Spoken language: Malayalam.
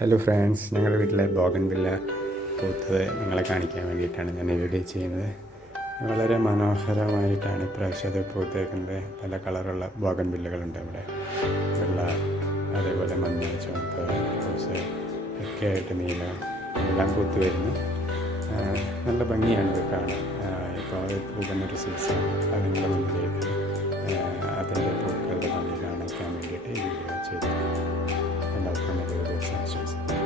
ഹലോ ഫ്രണ്ട്സ്, ഞങ്ങളുടെ വീട്ടിലെ ബോഗൺവില്ല പൂത്തത് നിങ്ങളെ കാണിക്കാൻ വേണ്ടിയിട്ടാണ് ഞാൻ ഈ വീഡിയോ ചെയ്യുന്നത്. വളരെ മനോഹരമായിട്ടാണ് ഇപ്രാവശ്യം അത് പൂത്തേക്കുന്നത്. പല കളറുള്ള ബോഗൺവില്ലകളുണ്ട് ഇവിടെ. വെള്ള, അതേപോലെ മഞ്ഞ, ചുവപ്പ്, റോസ് ഒക്കെ ആയിട്ട് നീല എല്ലാം പൂത്ത് വരുന്നു. നല്ല ഭംഗിയാണിത് കാണാൻ. ഇപ്പോൾ അത് പൂക്കുന്നൊരു സീസൺ. അത് നിങ്ങളുടെ മുന്നിലേക്ക് അതിൻ്റെ പൂക്കളുടെ ഭംഗി കാണിക്കാൻ വേണ്ടിയിട്ട് ഈ വീഡിയോ ചെയ്തു. എല്ലാവർക്കും നല്ലൊരു ദിവസം ആശംസിക്കുന്നു.